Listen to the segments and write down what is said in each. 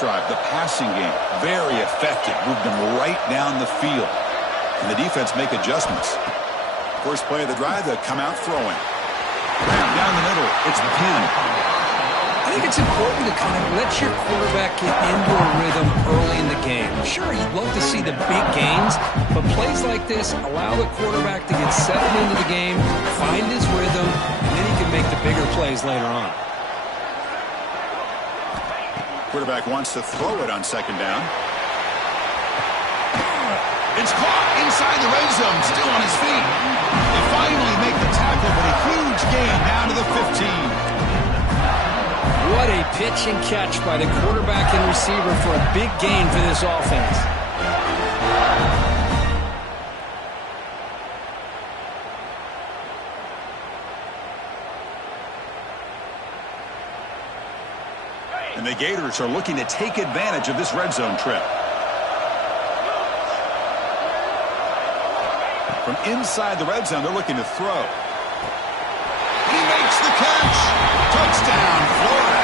drive, the passing game, very effective. Moved them right down the field. And the defense make adjustments. First play of the drive, they come out throwing. Down the middle, it's 10. I think it's important to kind of let your quarterback get into a rhythm early in the game. Sure, you'd love to see the big gains, but plays like this allow the quarterback to get settled into the game, find his rhythm, and then he can make the bigger plays later on. Quarterback wants to throw it on second down. It's caught inside the red zone, still on his feet. They finally make the tackle, but a huge gain down to the 15. What a pitch and catch by the quarterback and receiver for a big gain for this offense. And the Gators are looking to take advantage of this red zone trip. From inside the red zone, they're looking to throw. He makes the catch. Touchdown, Florida.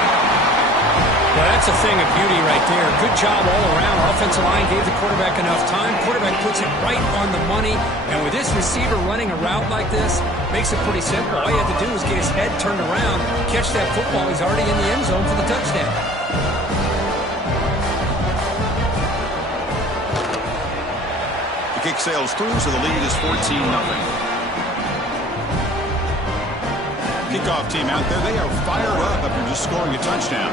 Well, that's a thing of beauty right there. Good job all around. Offensive line gave the quarterback enough time. Quarterback puts it right on the money. And with this receiver running a route like this, makes it pretty simple. All you have to do is get his head turned around, catch that football. He's already in the end zone for the touchdown. The kick sails through, so the lead is 14-0. Kickoff team out there, they are fired up after just scoring a touchdown.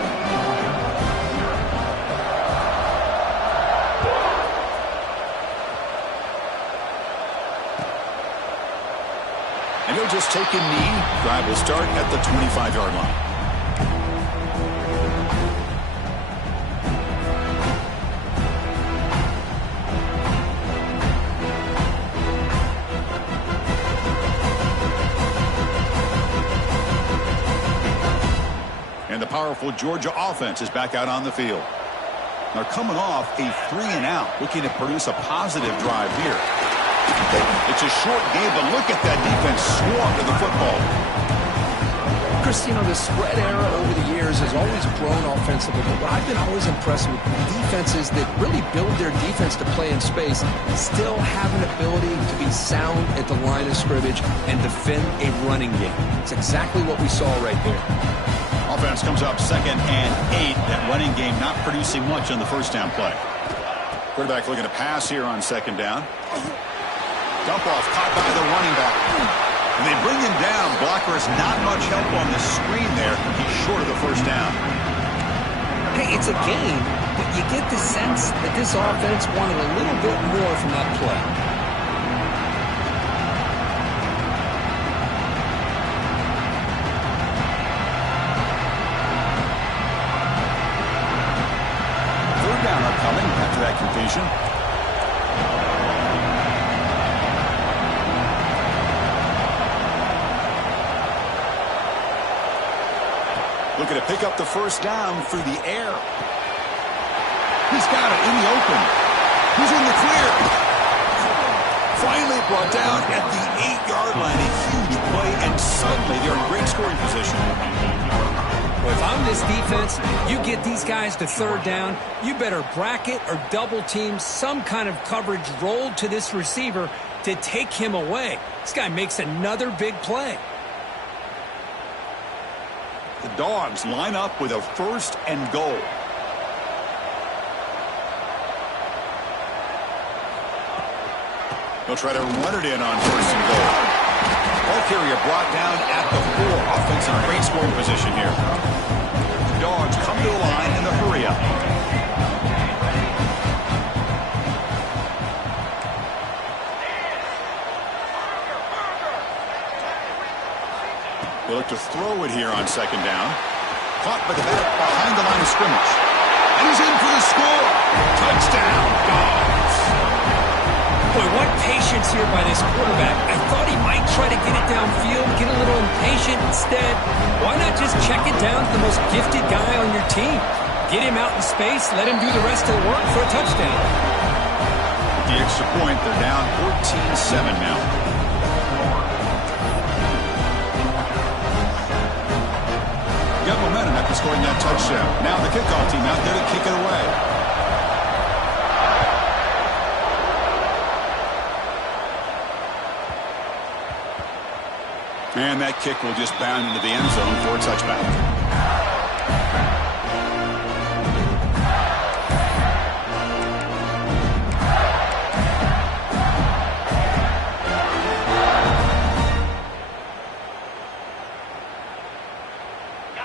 And he'll just take a knee. Drive will start at the 25-yard line. And the powerful Georgia offense is back out on the field. They're coming off a 3-and-out, looking to produce a positive drive here. It's a short game, but look at that defense swarm to the football. Chris, you know, the spread era over the years has always grown offensively, but what I've been always impressed with defenses that really build their defense to play in space still have an ability to be sound at the line of scrimmage and defend a running game. It's exactly what we saw right there. Offense comes up 2nd and 8. That running game not producing much on the first down play. Quarterback looking to pass here on 2nd down. Dump off caught by the running back. And they bring him down. Blocker has not much help on the screen there. He's short of the first down. Hey, it's a game, but you get the sense that this offense wanted a little bit more from that play. Coming after that completion. Looking to pick up the first down through the air. He's got it in the open. He's in the clear. Finally brought down at the 8-yard line. A huge play, and suddenly they're in great scoring position. Well, if I'm this defense, you get these guys to 3rd down, you better bracket or double team some kind of coverage rolled to this receiver to take him away. This guy makes another big play. The Dogs line up with a 1st and goal. They'll try to run it in on 1st and goal. Ball carrier brought down at the 4. Offense in great scoring position here. The Dogs come to the line in the hurry up. They look to throw it here on 2nd down. Caught by the back behind the line of scrimmage. And he's in for the score. Touchdown, Dogs. Boy, what patience here by this quarterback. I thought he might try to get it downfield, get a little impatient. Instead, why not just check it down to the most gifted guy on your team? Get him out in space, let him do the rest of the work for a touchdown. The extra point, they're down 14-7 now. Got momentum after scoring that touchdown. Now the kickoff team out there to kick it away. And that kick will just bound into the end zone for a touchback.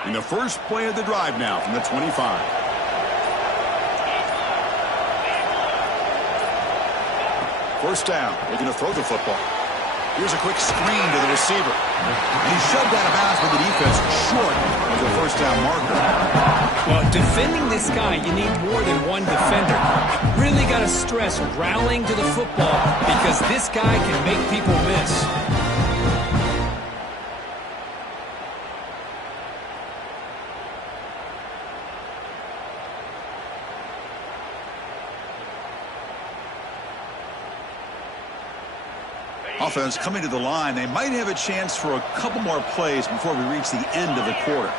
In the first play of the drive now from the 25. First down, looking to throw the football. Here's a quick screen to the receiver. And he shoved out of bounds with the defense short of the first down marker. Well, defending this guy, you need more than one defender. Really got to stress rallying to the football because this guy can make people miss. Offense coming to the line. They might have a chance for a couple more plays before we reach the end of the quarter.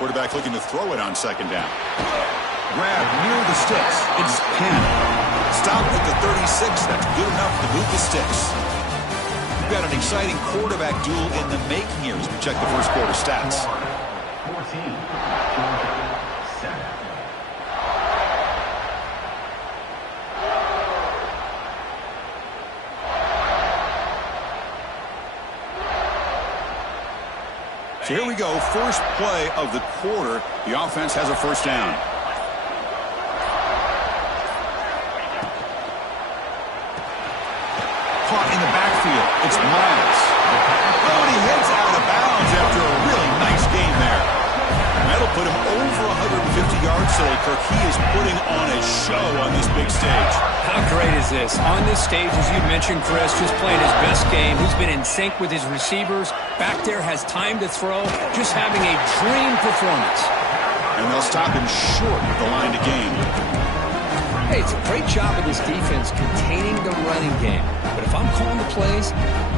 Quarterback looking to throw it on second down. Grab near the sticks. It's Penn. Stop at the 36. That's good enough to move the sticks. We've got an exciting quarterback duel in the making here as we check the first quarter stats. 14, Georgia, 7. So here we go, first play of the quarter. The offense has a first down. Caught in the backfield. It's Miles. Oh, and he heads out of bounds after a really nice game there. That'll put him over 150 yards today, Kirk. He is putting on a show on this big stage. How great is this? On this stage, as you mentioned, Chris, just playing his best game. He's been in sync with his receivers. Back there, has time to throw. Just having a dream performance. And they'll stop him short of the line to gain. Hey, it's a great job of this defense containing the running game. But if I'm calling the plays,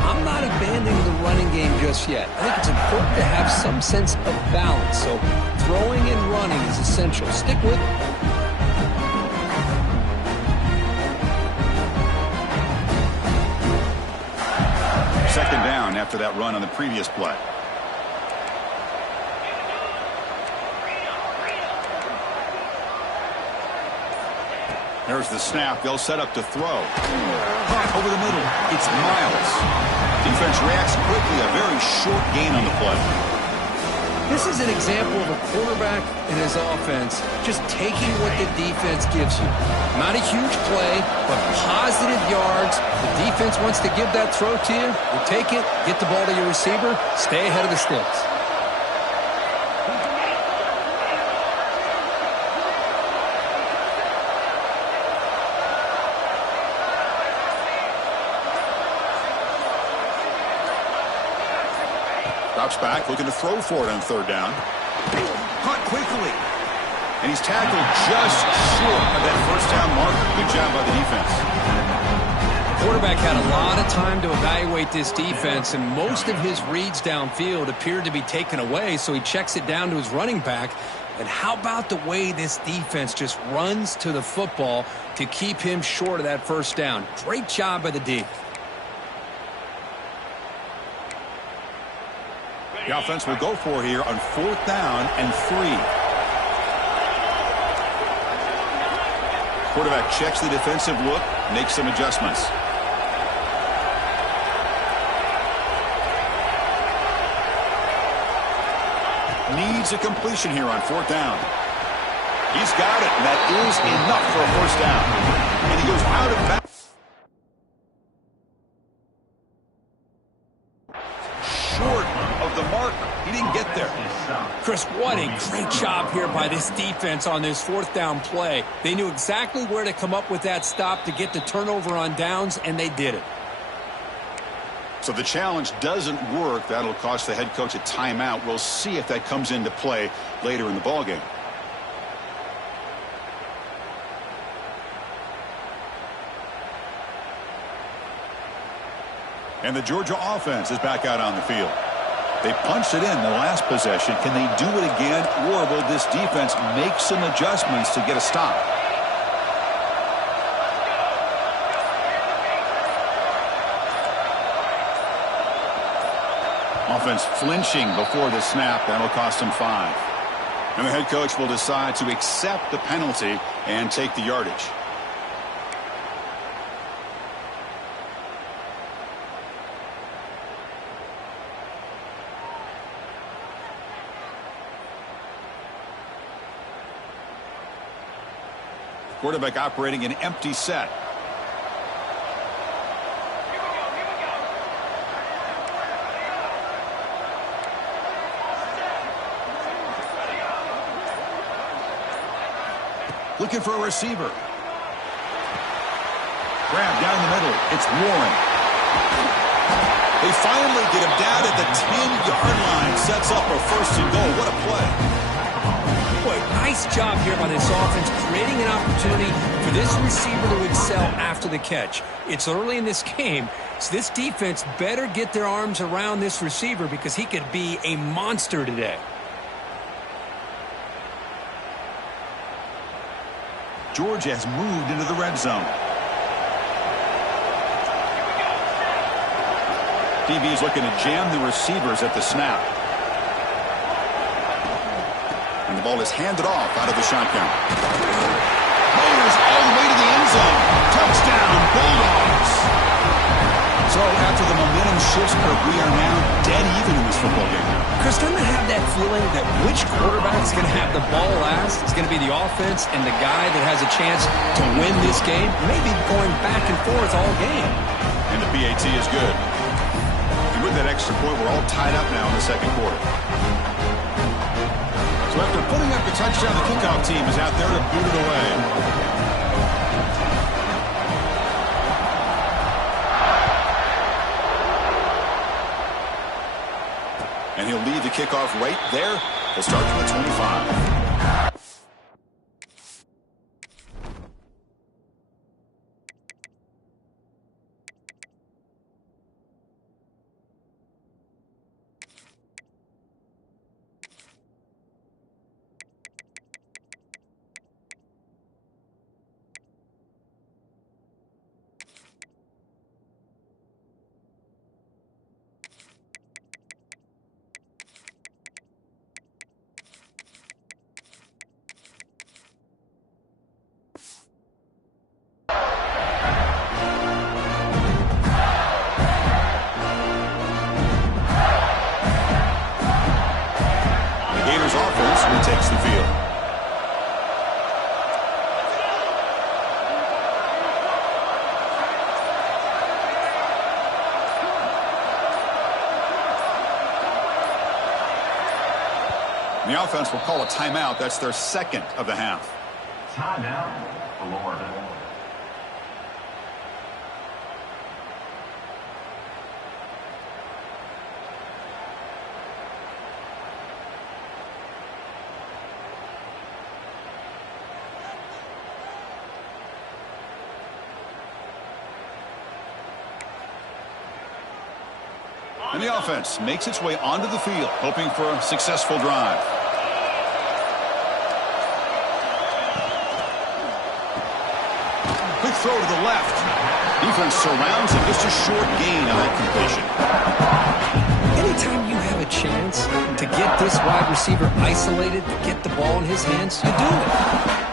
I'm not abandoning the running game just yet. I think it's important to have some sense of balance. So throwing and running is essential. Stick with it. Second down after that run on the previous play. There's the snap. They'll set up to throw. Hot over the middle. It's Miles. Defense reacts quickly. A very short gain on the play. This is an example of a quarterback and his offense just taking what the defense gives you. Not a huge play, but positive yards. The defense wants to give that throw to you. You take it, get the ball to your receiver, stay ahead of the sticks. Drops back, looking to throw for it on third down. Caught quickly. And he's tackled just short of that first down marker. Good job by the defense. The quarterback had a lot of time to evaluate this defense, and most of his reads downfield appeared to be taken away, so he checks it down to his running back. And how about the way this defense just runs to the football to keep him short of that first down? Great job by the D. The offense will go for here on fourth down and 3. Quarterback checks the defensive look, makes some adjustments. Needs a completion here on fourth down. He's got it, and that is enough for a first down. And he goes out of bounds. Short of the mark. He didn't get there. Chris, what a great job here by this defense on this fourth down play. They knew exactly where to come up with that stop to get the turnover on downs, and they did it. So the challenge doesn't work. That'll cost the head coach a timeout. We'll see if that comes into play later in the ballgame. And the Georgia offense is back out on the field. They punched it in the last possession. Can they do it again, or will this defense make some adjustments to get a stop? offense flinching before the snap. That'll cost him 5. And the head coach will decide to accept the penalty and take the yardage. Quarterback operating an empty set. Looking for a receiver. Grab down the middle. It's Warren. They finally get him down at the 10-yard line. Sets up a 1st and goal. What a play. Boy, nice job here by this offense, creating an opportunity for this receiver to excel after the catch. It's early in this game, so this defense better get their arms around this receiver because he could be a monster today. Georgia has moved into the red zone. DB is looking to jam the receivers at the snap. And the ball is handed off out of the shotgun. Players all the way to the end zone. Touchdown, Bulldogs. So after the momentum shifts, we are now dead even in this football game. Chris, don't I have that feeling that which quarterback's going to have the ball last is going to be the offense, and the guy that has a chance to win this game may be going back and forth all game. And the PAT is good. And with that extra point, we're all tied up now in the second quarter. So after putting up the touchdown, the kickoff team is out there to boot it away. And he'll lead the kickoff right there. He'll start from the 25. Takes the field. The offense will call a timeout. That's their 2nd of the half. Timeout, Florida. And the offense makes its way onto the field, hoping for a successful drive. Quick throw to the left. Defense surrounds him. Just a short gain on that completion. Anytime you have a chance to get this wide receiver isolated, to get the ball in his hands, you do it.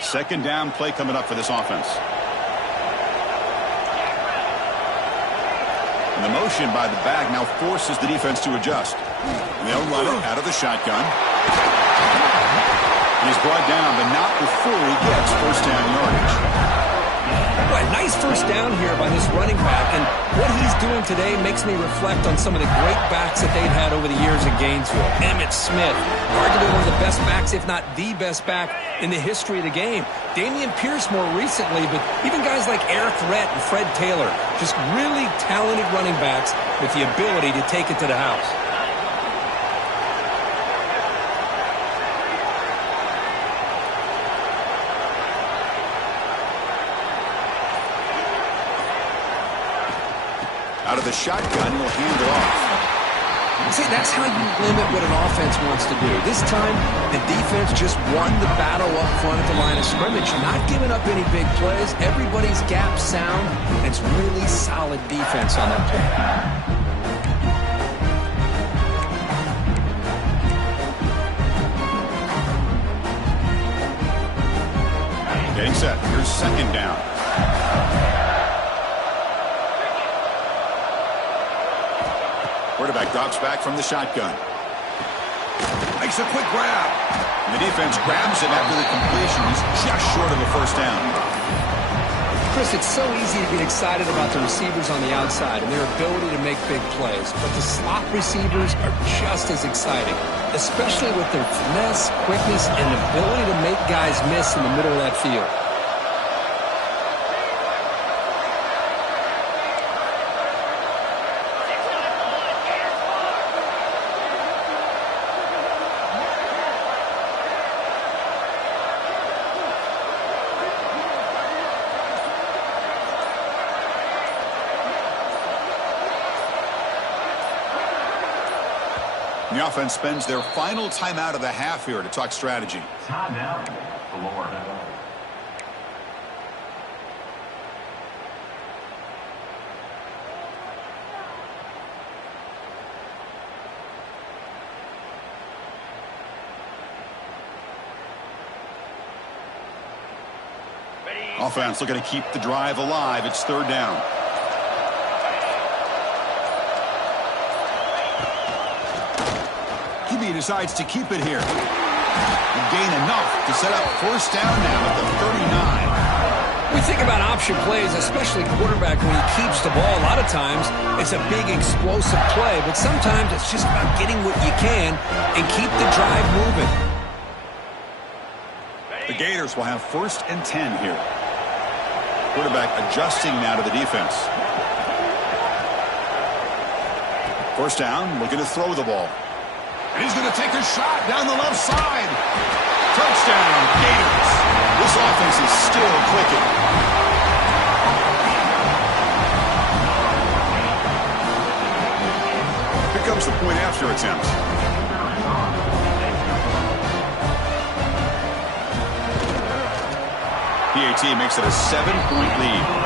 Second down play coming up for this offense. And the motion by the back now forces the defense to adjust. And they'll run it out of the shotgun. He's brought down, but not before he gets first down yardage. Boy, nice first down here by this running back, and what he's doing today makes me reflect on some of the great backs that they've had over the years in Gainesville. Emmitt Smith, arguably one of the best backs, if not the best back in the history of the game. Damian Pierce more recently, but even guys like Eric Rhett and Fred Taylor, just really talented running backs with the ability to take it to the house. Out of the shotgun, he'll hand it off. See, that's how you limit what an offense wants to do. This time, the defense just won the battle up front at the line of scrimmage, not giving up any big plays. Everybody's gap sound, and it's really solid defense on that play. Getting set. Here's second down. Quarterback drops back from the shotgun. Makes a quick grab. And the defense grabs it after the completion. He's just short of a first down. Chris, it's so easy to get excited about the receivers on the outside and their ability to make big plays. But the slot receivers are just as exciting, especially with their finesse, quickness, and ability to make guys miss in the middle of that field. The offense spends their final timeout of the half here to talk strategy. Timeout, Florida. Offense looking to keep the drive alive. It's third down. He decides to keep it here. And gain enough to set up first down now at the 39. We think about option plays, especially quarterback, when he keeps the ball. A lot of times, it's a big explosive play, but sometimes it's just about getting what you can and keep the drive moving. The Gators will have 1st and 10 here. Quarterback adjusting now to the defense. First down, looking to throw the ball. And he's going to take a shot down the left side. Touchdown, Gators. This offense is still clicking. Here comes the point after attempt. PAT makes it a 7-point lead.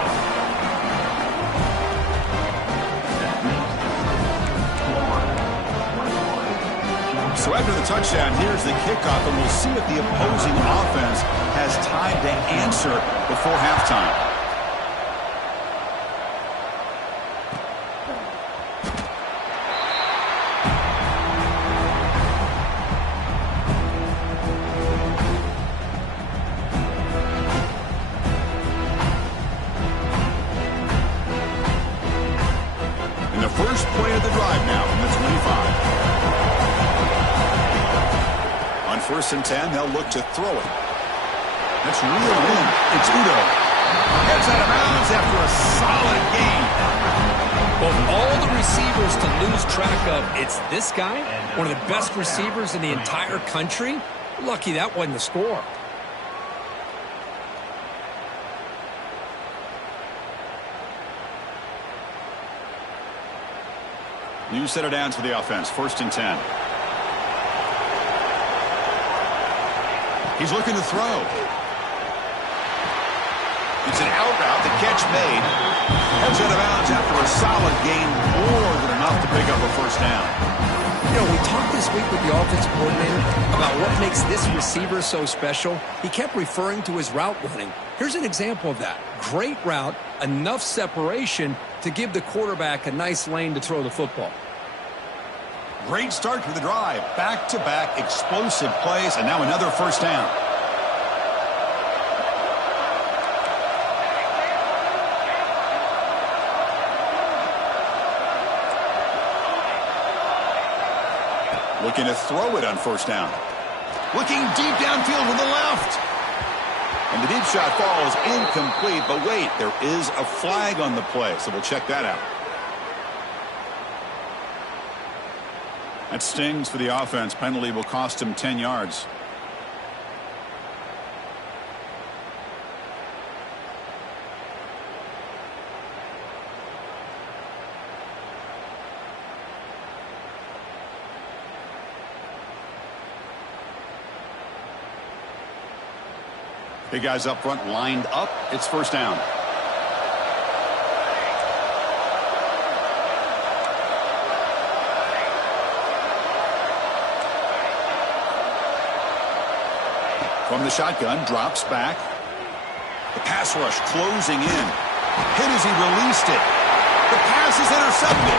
So after the touchdown, here's the kickoff, and we'll see if the opposing offense has time to answer before halftime. And the first play of the drive now from the 25. On 1st and 10, they'll look to throw it. That's real in. It's Udo. Gets out of bounds after a solid gain. Of all the receivers to lose track of, it's this guy, one of the best receivers in the entire country. Lucky that wasn't the score. New set of downs for the offense. 1st and 10. He's looking to throw. It's an out route. The catch made. Heads out of bounds after a solid gain. More than enough to pick up a first down. You know, we talked this week with the offensive coordinator about what makes this receiver so special. He kept referring to his route running. Here's an example of that. Great route, enough separation to give the quarterback a nice lane to throw the football. Great start to the drive. Back-to-back explosive plays, and now another first down. Looking to throw it on first down. Looking deep downfield to the left. And the deep shot falls incomplete, but wait, there is a flag on the play, so we'll check that out. That stings for the offense. Penalty will cost him 10 yards. Big guys up front lined up. It's first down. From the shotgun, drops back. The pass rush closing in. Hit as he released it. The pass is intercepted.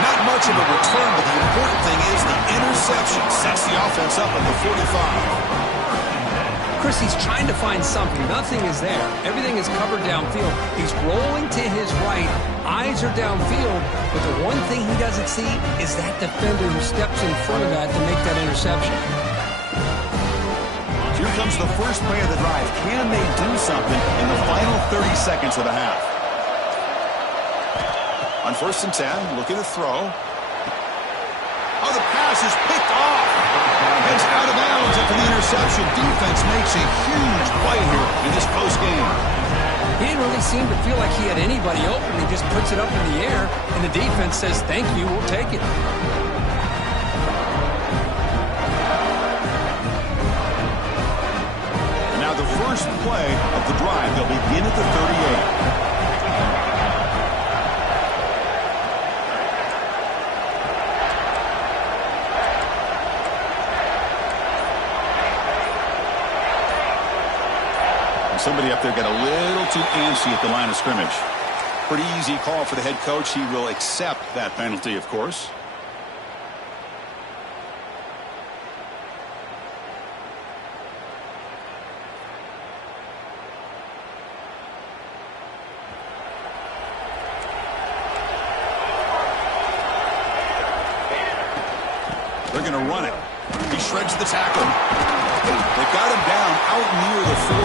Not much of a return, but the important thing is the interception sets the offense up at the 45. Chris, he's trying to find something. Nothing is there. Everything is covered downfield. He's rolling to his right. Eyes are downfield. But the one thing he doesn't see is that defender who steps in front of that to make that interception. Here comes the first play of the drive. Can they do something in the final 30 seconds of the half? On 1st and 10, looking to throw. Oh, the pass is picked off. It's out of bounds after the interception. Defense makes a huge play here in this postgame. He didn't really seem to feel like he had anybody open. He just puts it up in the air, and the defense says, thank you, we'll take it. The first play of the drive. They'll begin at the 38. Somebody up there got a little too antsy at the line of scrimmage. Pretty easy call for the head coach. He will accept that penalty, of course. They're going to run it. He shreds the tackle. They've got him down out near the 40.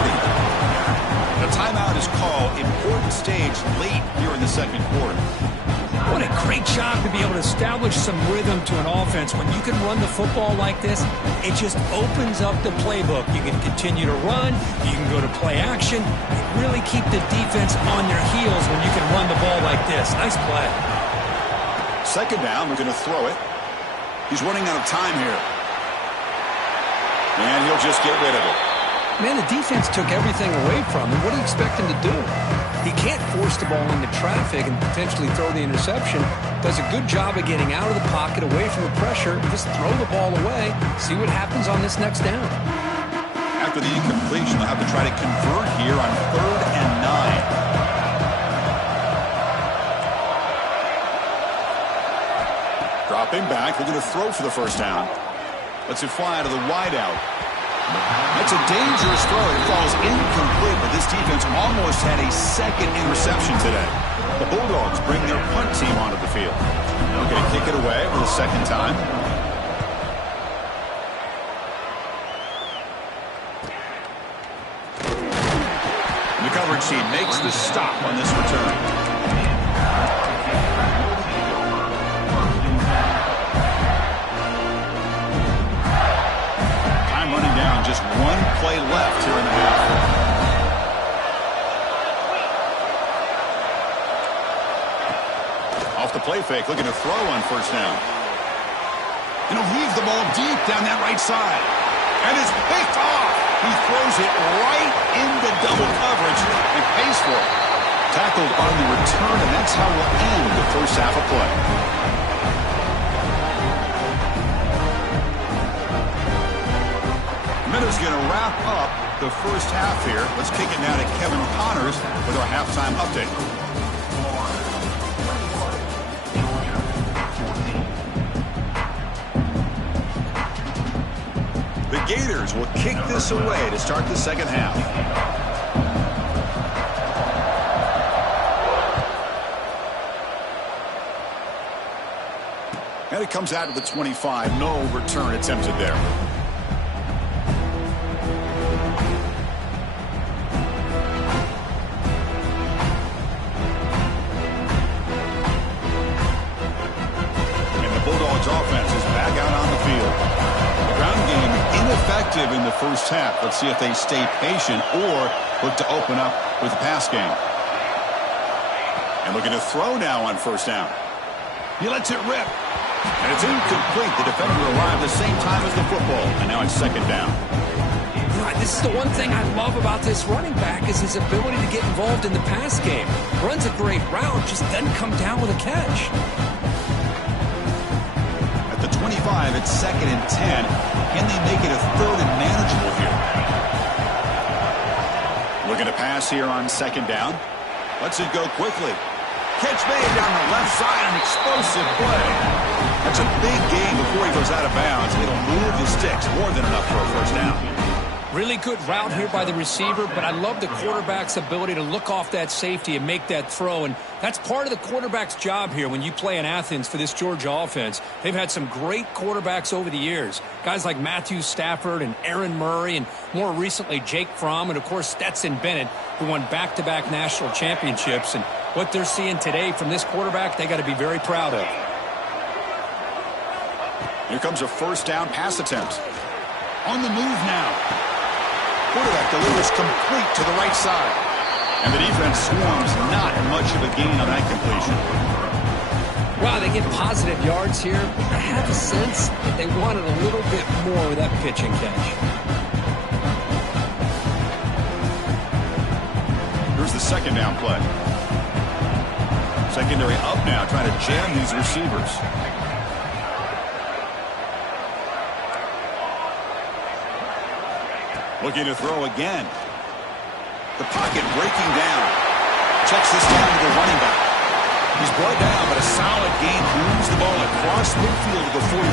The timeout is called. Important stage late here in the second quarter. What a great job to be able to establish some rhythm to an offense. When you can run the football like this, it just opens up the playbook. You can continue to run. You can go to play action. You really keep the defense on their heels when you can run the ball like this. Nice play. Second down, we're going to throw it. He's running out of time here. And he'll just get rid of it. Man, the defense took everything away from him. What do you expect him to do? He can't force the ball into traffic and potentially throw the interception. Does a good job of getting out of the pocket, away from the pressure, and just throw the ball away. See what happens on this next down. After the incompletion, they'll have to try to convert here on 3rd and 9. Dropping back, looking to throw for the first down. Lets it fly out of the wideout. That's a dangerous throw. It falls incomplete, but this defense almost had a second interception today. The Bulldogs bring their punt team onto the field. They're going to kick it away for the second time. The coverage team makes the stop on this return. Just one play left here in the half. Off the play fake, looking to throw on first down. And he'll heave the ball deep down that right side. And it's picked off. He throws it right into double coverage and pays for it. Tackled on the return, and that's how we'll end the first half of play. Is going to wrap up the first half here. Let's kick it now to Kevin Connors with our halftime update. The Gators will kick this away to start the second half. And it comes out of the 25. No return attempted there. Offense is back out on the field. The ground game ineffective in the first half. Let's see if they stay patient or look to open up with the pass game. And looking to throw now on first down. He lets it rip. And it's incomplete. The defender arrived the same time as the football. And now it's second down. This is the one thing I love about this running back is his ability to get involved in the pass game. Runs a great route, just doesn't come down with a catch. At the 25, it's 2nd and 10. Can they make it a 3rd and manageable here? Looking to pass here on 2nd down. Lets it go quickly. Catch made down the left side, an explosive play. That's a big gain before he goes out of bounds. It'll move the sticks, more than enough for a first down. Really good route here by the receiver, but I love the quarterback's ability to look off that safety and make that throw, and that's part of the quarterback's job here when you play in Athens for this Georgia offense. They've had some great quarterbacks over the years, guys like Matthew Stafford and Aaron Murray, and more recently Jake Fromm, and of course Stetson Bennett, who won back-to-back national championships. And what they're seeing today from this quarterback, they got to be very proud of. Here comes a first down pass attempt. On the move now. Quarterback delivers complete to the right side. And the defense swarms, not much of a gain on that completion. Wow, they get positive yards here. I have a sense that they wanted a little bit more with that pitch and catch. Here's the 2nd down play. Secondary up now, trying to jam these receivers. Looking to throw again. The pocket breaking down. Checks this down to the running back. He's brought down, but a solid gain moves the ball across midfield to the 41.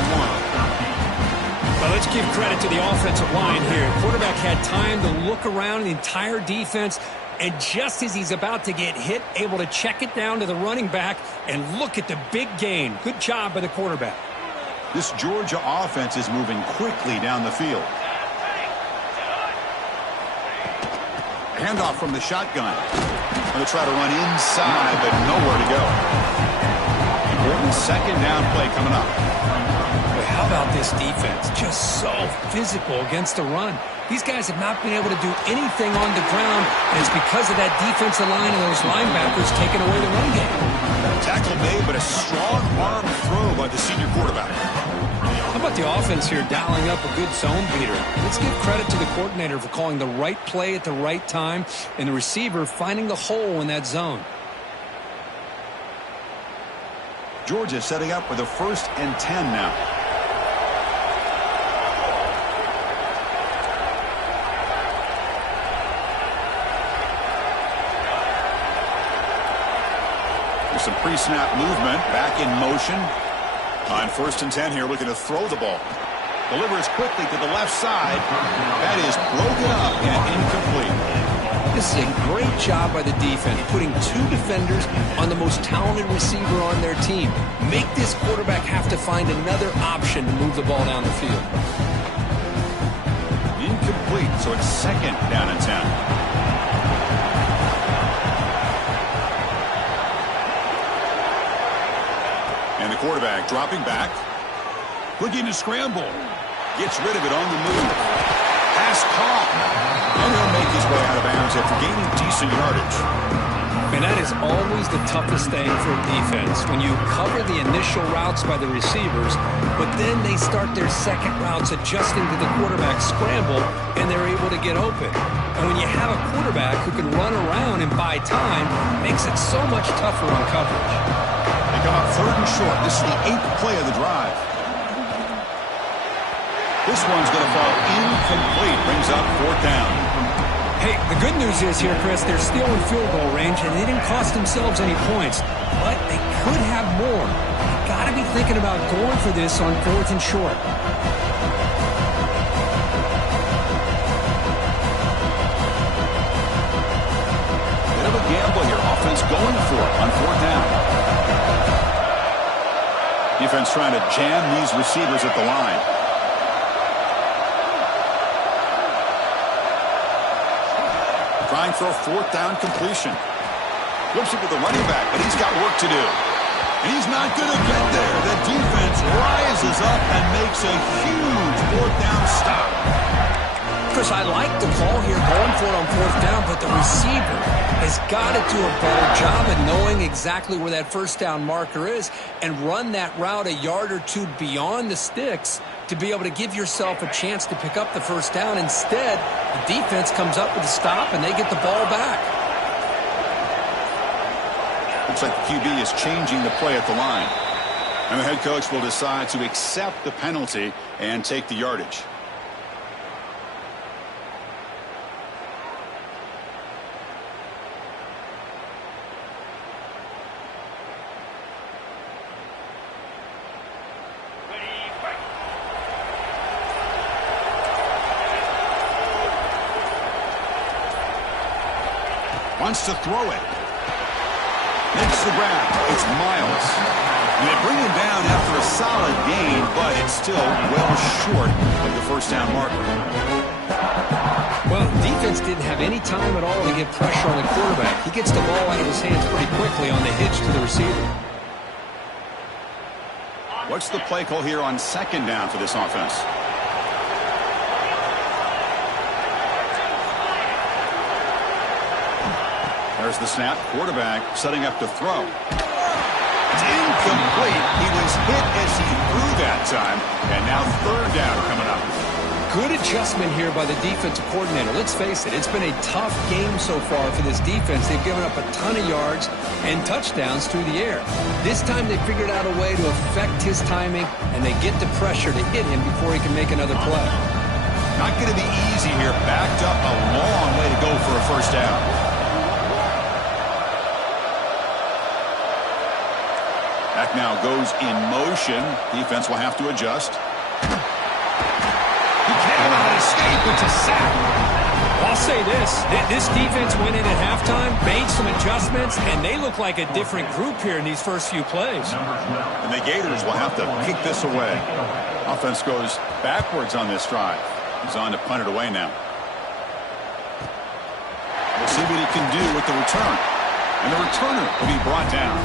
Well, let's give credit to the offensive line here. Quarterback had time to look around the entire defense, and just as he's about to get hit, able to check it down to the running back, and look at the big gain. Good job by the quarterback. This Georgia offense is moving quickly down the field. Handoff from the shotgun. Going to try to run inside, but nowhere to go. Important 2nd down play coming up. But how about this defense? Just so physical against the run. These guys have not been able to do anything on the ground, and it's because of that defensive line and those linebackers taking away the run game. Tackle made, but a strong arm throw by the senior quarterback. How about the offense here dialing up a good zone beater? Let's give credit to the coordinator for calling the right play at the right time and the receiver finding the hole in that zone. Georgia setting up with a 1st and 10 now. There's some pre-snap movement, back in motion. On 1st and 10 here, looking to throw the ball. Delivers quickly to the left side. That is broken up and incomplete. This is a great job by the defense, putting 2 defenders on the most talented receiver on their team. Make this quarterback have to find another option to move the ball down the field. Incomplete, so it's 2nd down and 10. And the quarterback dropping back. Looking to scramble. Gets rid of it on the move. Pass caught. And he'll make his way out of bounds after gaining decent yardage. And that is always the toughest thing for a defense, when you cover the initial routes by the receivers, but then they start their second routes adjusting to the quarterback's scramble, and they're able to get open. And when you have a quarterback who can run around and buy time, it makes it so much tougher on coverage. Come up 3rd and short. This is the 8th play of the drive. This one's going to fall incomplete. Brings up 4th down. Hey, the good news is here, Chris, they're still in field goal range, and they didn't cost themselves any points. But they could have more. You got to be thinking about going for this on 4th and short. Bit of a gamble here. Offense going for it on 4th down. Defense trying to jam these receivers at the line. Trying for a 4th down completion. Flips it to the running back, but he's got work to do. And he's not going to get there. The defense rises up and makes a huge 4th down stop. Chris, I like the call here, going for it on 4th down, but the receiver has got to do a better job of knowing exactly where that 1st down marker is and run that route a yard or 2 beyond the sticks to be able to give yourself a chance to pick up the first down. Instead, the defense comes up with a stop, and they get the ball back. Looks like the QB is changing the play at the line. And the head coach will decide to accept the penalty and take the yardage. Wants to throw it. Makes the grab. It's Miles. And they bring him down after a solid gain, but it's still well short of the first down marker. Well, defense didn't have any time at all to get pressure on the quarterback. He gets the ball out of his hands pretty quickly on the hitch to the receiver. What's the play call here on second down for this offense? There's the snap. Quarterback setting up to throw. It's incomplete. He was hit as he threw that time. And now third down coming up. Good adjustment here by the defensive coordinator. Let's face it, it's been a tough game so far for this defense. They've given up a ton of yards and touchdowns through the air. This time they figured out a way to affect his timing, and they get the pressure to hit him before he can make another play. Not going to be easy here. Backed up a long way to go for a first down. Back now goes in motion. Defense will have to adjust. He cannot escape. It's a sack. I'll say this defense went in at halftime, made some adjustments, and they look like a different group here in these first few plays. And the Gators will have to kick this away. Offense goes backwards on this drive. He's on to punt it away now. We'll see what he can do with the return. And the returner will be brought down.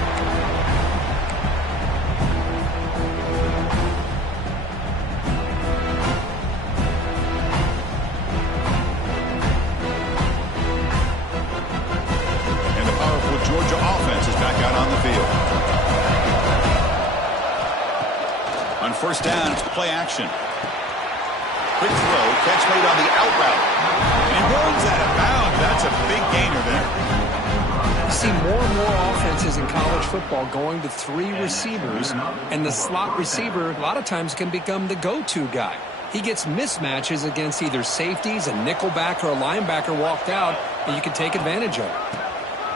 Georgia offense is back out on the field. On first down, it's play action. Quick throw, catch made on the out route. And runs out of bounds. That's a big gainer there. You see more and more offenses in college football going to three receivers, and the slot receiver a lot of times can become the go-to guy. He gets mismatches against either safeties, a nickelback, or a linebacker walked out, and you can take advantage of it.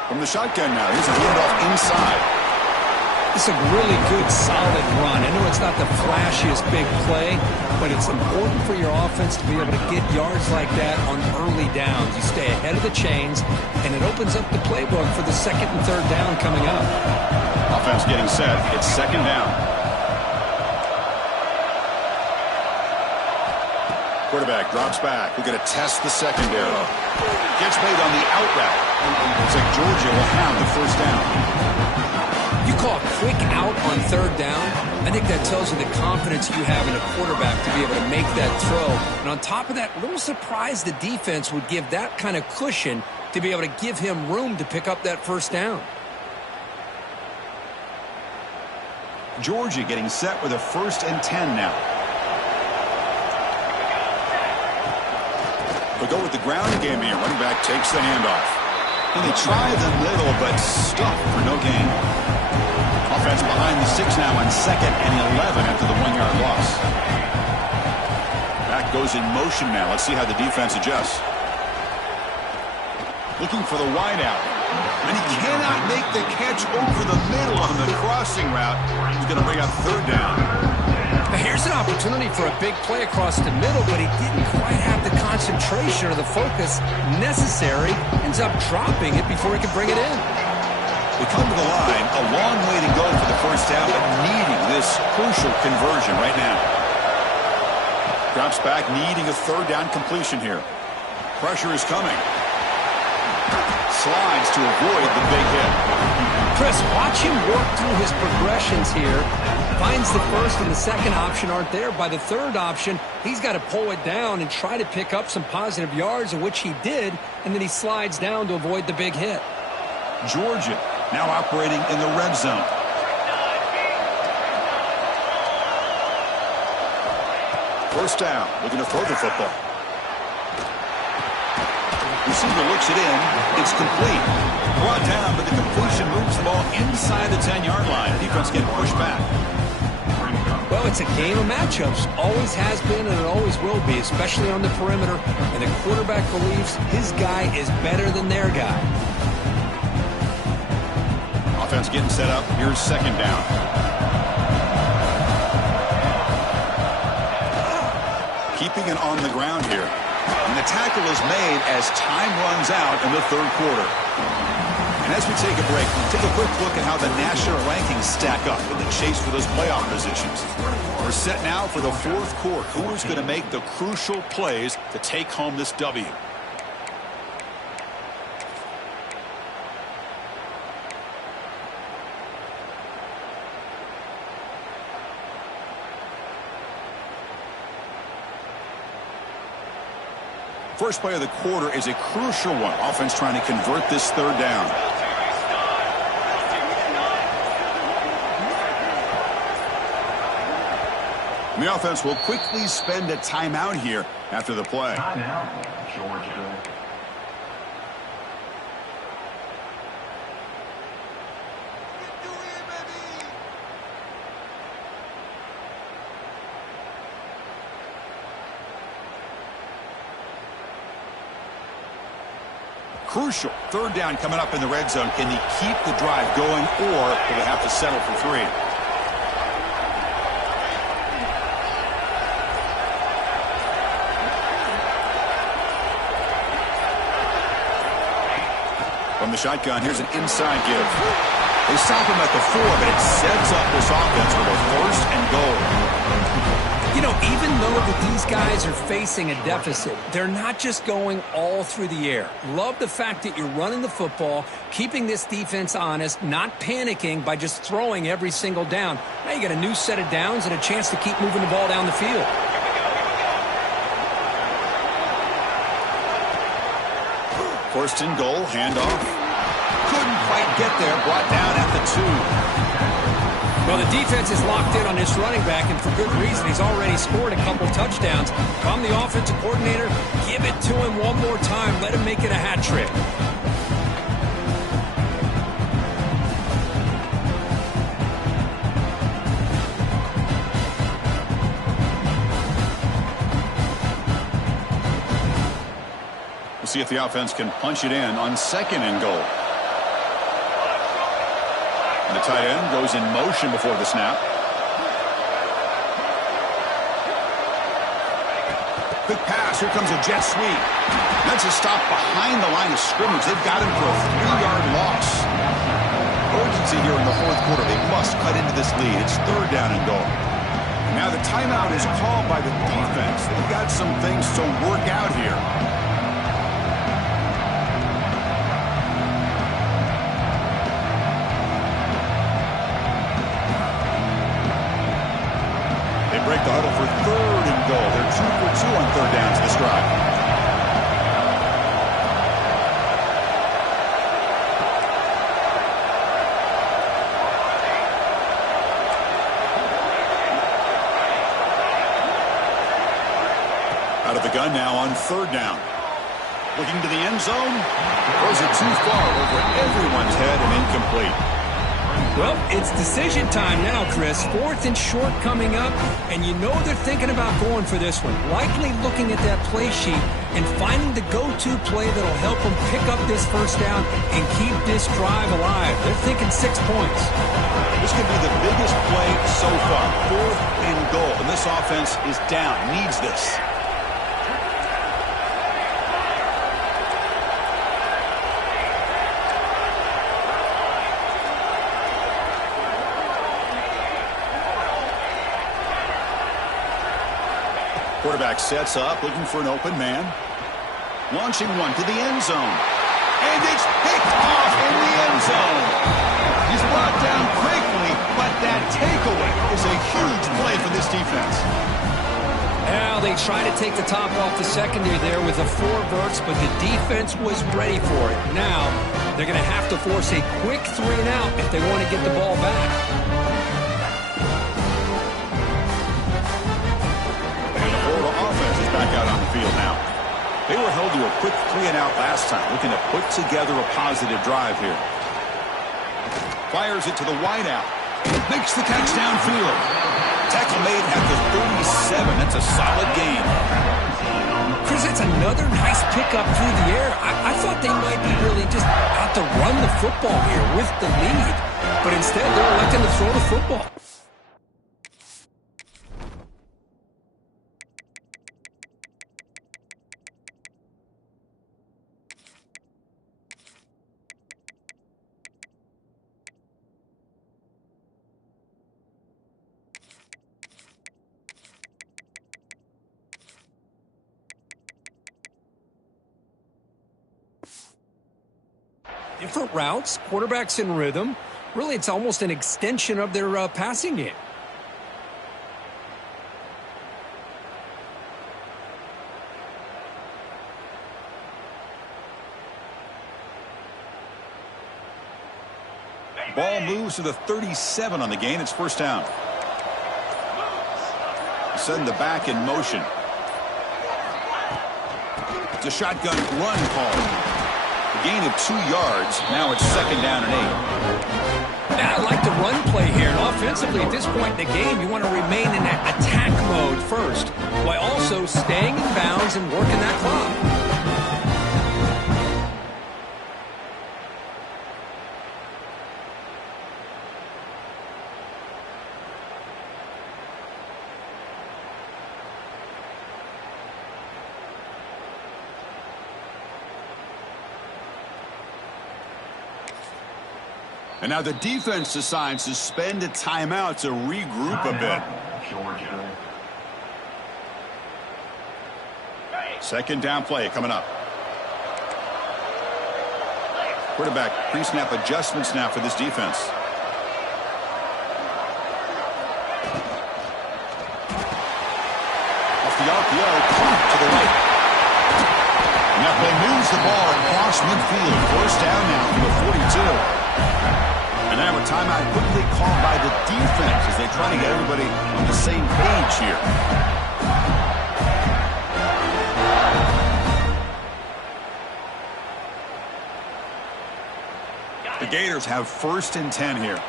From the shotgun now, here's a handoff inside. It's a really good, solid run. I know it's not the flashiest big play, but it's important for your offense to be able to get yards like that on early downs. You stay ahead of the chains, and it opens up the playbook for the second and third down coming up. Offense getting set. It's second down. Quarterback drops back. We're going to test the secondary. Gets made on the out route. Looks like Georgia will have the first down. You call a quick out on third down. I think that tells you the confidence you have in a quarterback to be able to make that throw. And on top of that, a little surprised the defense would give that kind of cushion to be able to give him room to pick up that first down. Georgia getting set with a 1st and 10 now. They'll go with the ground game here. Running back takes the handoff. And they try the middle, but stuck for no gain. Offense behind the 6 now on 2nd and 11 after the 1-yard loss. Back goes in motion now. Let's see how the defense adjusts. Looking for the wide out. And he cannot make the catch over the middle on the crossing route. He's going to bring up third down. Here's an opportunity for a big play across the middle, but he didn't quite have the concentration or the focus necessary. Ends up dropping it before he could bring it in. They come to the line, a long way to go for the first down, but needing this crucial conversion right now. Drops back, needing a third down completion here. Pressure is coming. Slides to avoid the big hit. Chris, watch him work through his progressions here. Finds the first and the second option aren't there. By the third option, he's got to pull it down and try to pick up some positive yards, which he did, and then he slides down to avoid the big hit. Georgia now operating in the red zone. First down, looking to throw the football. Receiver looks it in. It's complete. Brought down, but the completion moves the ball inside the 10-yard line. Defense getting pushed back. Well, it's a game of matchups. Always has been and it always will be, especially on the perimeter. And the quarterback believes his guy is better than their guy. Offense getting set up. Here's second down. Keeping it on the ground here. And the tackle is made as time runs out in the third quarter. And as we take a break, we'll take a quick look at how the national rankings stack up in the chase for those playoff positions. We're set now for the fourth quarter. Who is going to make the crucial plays to take home this W? First play of the quarter is a crucial one. Offense trying to convert this third down. And the offense will quickly spend a timeout here after the play. Timeout, Georgia. Crucial. Third down coming up in the red zone. Can he keep the drive going, or will they have to settle for 3? From the shotgun, here's an inside give. They stop him at the 4, but it sets up this offense with a first and goal. You know, even though that these guys are facing a deficit, they're not just going all through the air. Love the fact that you're running the football, keeping this defense honest, not panicking by just throwing every single down. Now you got a new set of downs and a chance to keep moving the ball down the field. First and goal, handoff. Couldn't quite get there, brought down at the 2. Well, the defense is locked in on this running back, and for good reason. He's already scored a couple touchdowns. If I'm the offensive coordinator, give it to him one more time. Let him make it a hat trick. We'll see if the offense can punch it in on second and goal. The tight end goes in motion before the snap. Quick pass. Here comes a jet sweep. That's a stop behind the line of scrimmage. They've got him for a 3-yard loss. Urgency here in the fourth quarter. They must cut into this lead. It's third down and goal. Now the timeout is called by the defense. They've got some things to work out here. Break the huddle for third and goal. They're 2 for 2 on third downs this drive. Out of the gun now on third down. Looking to the end zone. Throws it too far over everyone's head and incomplete. Well, it's decision time now, Chris. Fourth and short coming up, and you know they're thinking about going for this one. Likely looking at that play sheet and finding the go-to play that'll help them pick up this first down and keep this drive alive. They're thinking 6 points. This could be the biggest play so far. Fourth and goal, and this offense is down, needs this. Quarterback sets up, looking for an open man. Launching one to the end zone. And it's picked off in the end zone. He's brought down quickly, but that takeaway is a huge play for this defense. Now they try to take the top off the secondary there with the 4 verts, but the defense was ready for it. Now they're going to have to force a quick 3 and out if they want to get the ball back. held to a quick 3-and-out last time, looking to put together a positive drive here. Fires it to the wideout. Makes the catch downfield. Tackle made at the 37. That's a solid gain. Chris, that's another nice pickup through the air. I thought they might be really just out to run the football here with the lead. But instead, they're electing to throw the football. Different routes, quarterbacks in rhythm. Really, it's almost an extension of their passing game. Ball moves to the 37 on the gain. It's first down. Send the back in motion. It's a shotgun run call. Gain of 2 yards. Now it's second down and 8. I like the run play here. And offensively, at this point in the game, you want to remain in that attack mode first, while also staying in bounds and working that clock. And now the defense decides to spend a timeout to regroup a bit. Georgia. Second down play coming up. Quarterback pre-snap adjustments now for this defense. Off the RPO, clock to the right. And that play moves the ball across midfield. First down now from the 42. And now a timeout quickly called by the defense as they try to get everybody on the same page here. The Gators have first and 10 here.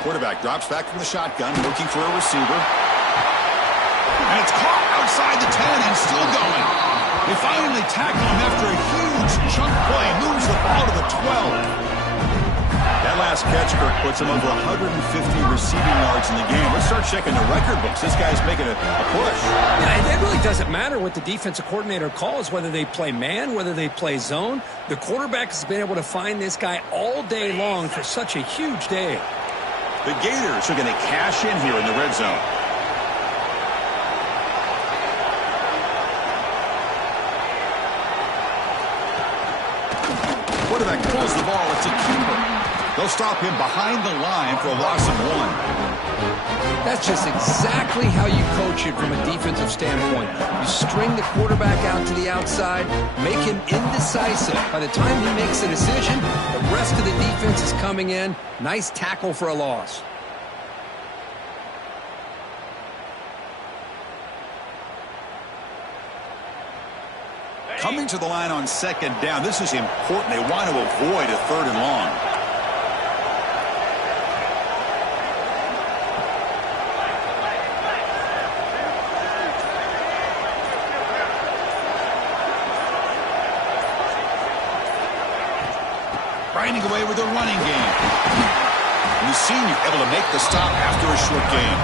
Quarterback drops back from the shotgun, looking for a receiver. And it's caught outside the 10 and still going. They finally tackle him after a huge chunk play. Moves the ball to the 12. That last catch, Kirk, puts him over 150 receiving yards in the game. Let's start checking the record books. This guy's making a push. Yeah, it really doesn't matter what the defensive coordinator calls, whether they play man, whether they play zone. The quarterback has been able to find this guy all day long for such a huge day. The Gators are going to cash in here in the red zone. Quarterback pulls the ball. It's a keeper. They'll stop him behind the line for a loss of 1. That's just exactly how you coach it from a defensive standpoint. You string the quarterback out to the outside, make him indecisive. By the time he makes a decision, the rest of the defense is coming in. Nice tackle for a loss. Coming to the line on second down. This is important. They want to avoid a third and long. Grinding away with the running game. And the senior able to make the stop after a short gain.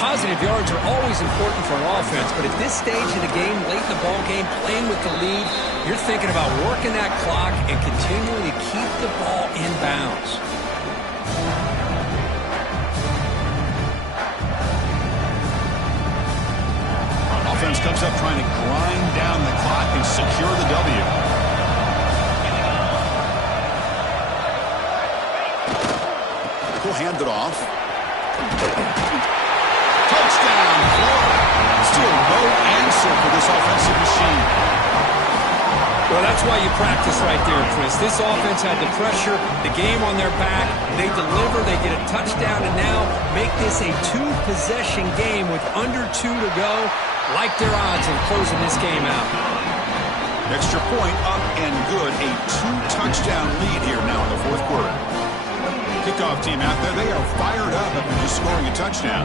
Positive yards are always important for an offense, but at this stage of the game, late in the ball game, playing with the lead, you're thinking about working that clock and continuing to keep the ball in bounds. Offense comes up trying to grind down the clock and secure the W. He'll hand it off. Touchdown, Florida. Still no answer for this offensive machine. Well, that's why you practice right there, Chris. This offense had the pressure, the game on their back. They deliver, they get a touchdown, and now make this a two-possession game with under 2 to go. Like their odds of closing this game out. Extra point up and good. A 2-touchdown lead here now in the fourth quarter. Kickoff team out there, they are fired up after just scoring a touchdown.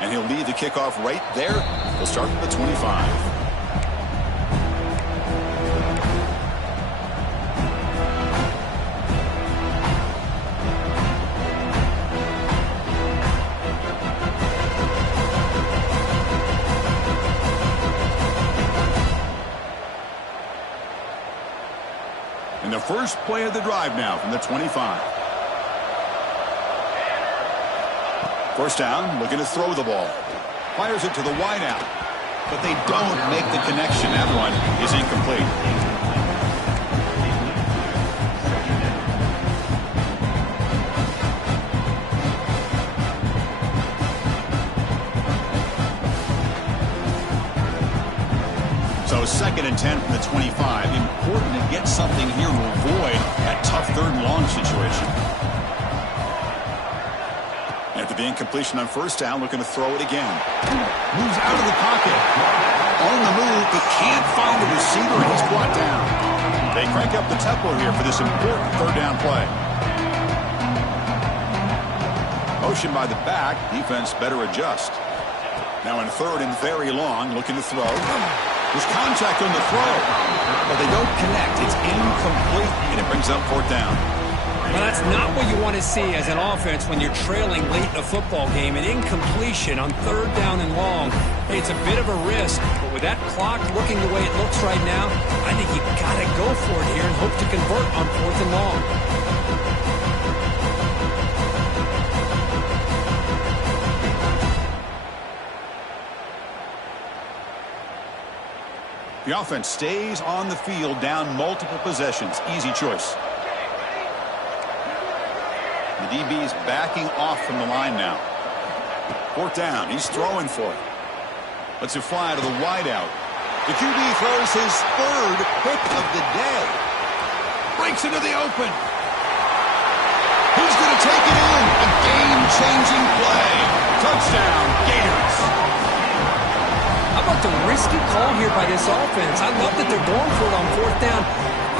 And he'll lead the kickoff right there. He'll start at the 25. And the first play of the drive now from the 25. First down, looking to throw the ball. Fires it to the wideout. But they don't make the connection. That one is incomplete. So 2nd and 10 from the 25. Important to get something here to avoid that tough 3rd and long situation. After the incompletion on first down, looking to throw it again. Moves out of the pocket. On the move, but can't find a receiver, and he's brought down. They crank up the tempo here for this important 3rd down play. Motion by the back. Defense better adjust. Now in 3rd and very long, looking to throw. There's contact on the throw, but they don't connect. It's incomplete, and it brings up 4th down. Well, that's not what you want to see as an offense when you're trailing late in a football game. An incompletion on 3rd down and long. Hey, it's a bit of a risk, but with that clock looking the way it looks right now, I think you got to go for it here and hope to convert on 4th and long. The offense stays on the field, down multiple possessions. Easy choice. The DB's backing off from the line now. 4th down. He's throwing for it. Lets it fly to the wideout. The QB throws his 3rd pick of the day. Breaks into the open. He's going to take it in. A game-changing play. Touchdown, Gators. How about the risky call here by this offense? I love that they're going for it on 4th down.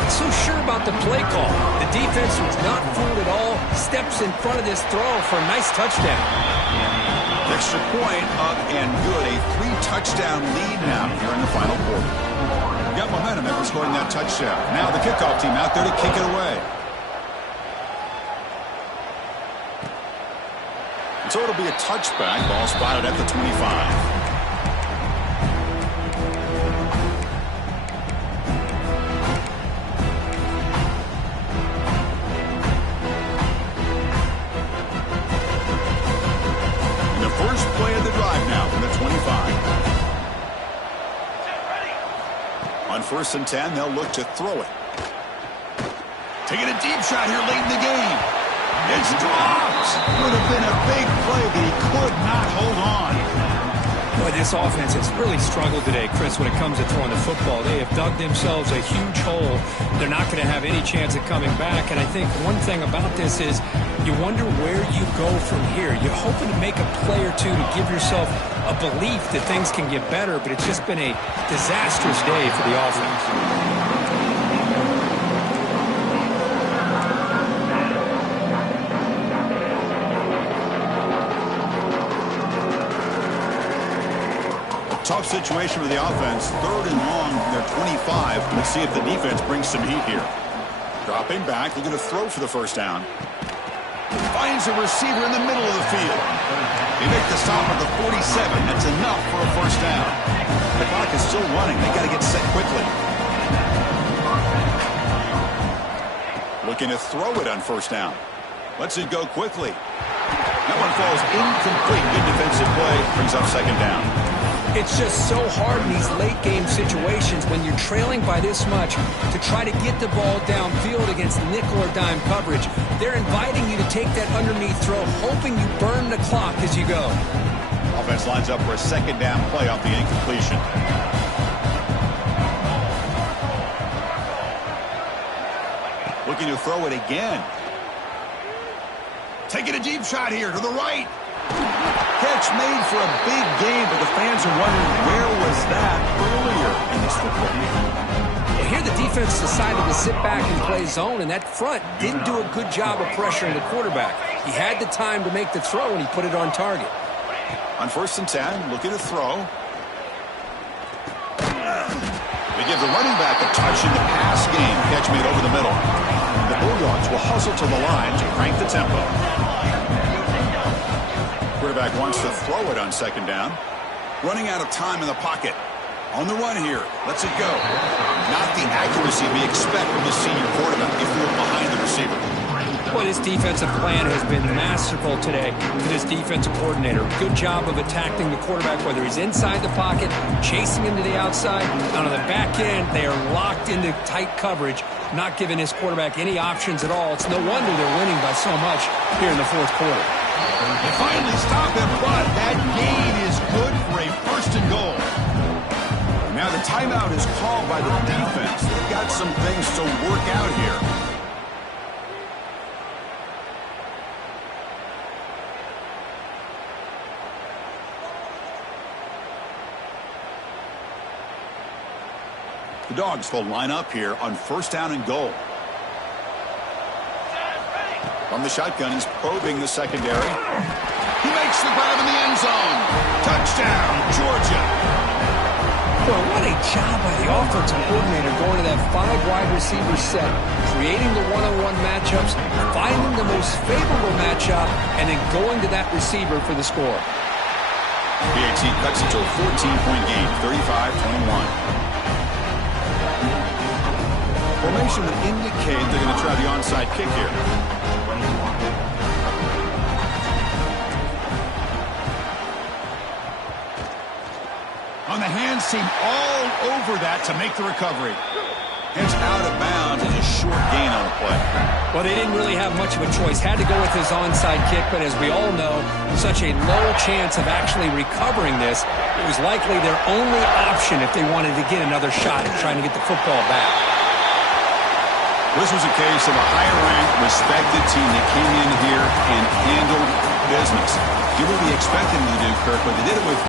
Not so sure about the play call. The defense was not fooled at all. Steps in front of this throw for a nice touchdown. Extra point up and good. A 3-touchdown lead now here in the final quarter. We got momentum after scoring that touchdown. Now the kickoff team out there to kick it away. And so it'll be a touchback. Ball spotted at the 25. First play of the drive now from the 25. On 1st and 10, they'll look to throw it. Taking a deep shot here late in the game. It's dropped. Would have been a big play, but he could not hold on. Boy, this offense has really struggled today, Chris, when it comes to throwing the football. They have dug themselves a huge hole. They're not going to have any chance of coming back. And I think one thing about this is you wonder where you go from here. You're hoping to make a play or two to give yourself a belief that things can get better, but it's just been a disastrous day for the offense. Tough situation for the offense. 3rd and long, they're 25. Let's see if the defense brings some heat here. Dropping back, looking to throw for the 1st down. Finds a receiver in the middle of the field. They make the stop at the 47. That's enough for a 1st down. The clock is still running. They got to get set quickly. Looking to throw it on 1st down. Lets it go quickly. That one falls incomplete. Good defensive play. Brings up 2nd down. It's just so hard in these late-game situations when you're trailing by this much to try to get the ball downfield against nickel or dime coverage. They're inviting you to take that underneath throw, hoping you burn the clock as you go. Offense lines up for a second down play off the incompletion. Looking to throw it again. Taking a deep shot here to the right. Catch made for a big game, but the fans are wondering where was that earlier in this football game. Well, here the defense decided to sit back and play zone, and that front didn't do a good job of pressuring the quarterback. He had the time to make the throw, and he put it on target. On 1st and 10, looking to throw. They give the running back a touch in the pass game. Catch made over the middle. The Bulldogs will hustle to the line to crank the tempo. Quarterback wants to throw it on 2nd down. Running out of time in the pocket. On the run here. Lets it go. Not the accuracy we expect from the senior quarterback if we were behind the receiver. Well, his defensive plan has been masterful today for this defensive coordinator. Good job of attacking the quarterback, whether he's inside the pocket, chasing him to the outside. And on the back end, they are locked into tight coverage, not giving his quarterback any options at all. It's no wonder they're winning by so much here in the 4th quarter. They finally stop him, but that gain is good for a 1st and goal. Now the timeout is called by the defense. They've got some things to work out here. The Dogs will line up here on 1st down and goal. From the shotgun, he's probing the secondary. He makes the grab in the end zone. Touchdown, Georgia. Boy, what a job by the offensive coordinator going to that 5 wide receiver set, creating the one-on-one matchups, finding the most favorable matchup, and then going to that receiver for the score. PAT cuts it to a 14-point game, 35-21. Formation would indicate they're going to try the onside kick here. On the hands team all over that to make the recovery. Heads out of bounds and a short gain on the play. Well, they didn't really have much of a choice. Had to go with his onside kick, but as we all know, such a low chance of actually recovering this. It was likely their only option if they wanted to get another shot at trying to get the football back. This was a case of a higher-ranked, respected team that came in here and handled business. Did what we expected them to do, Kirk, but they did it with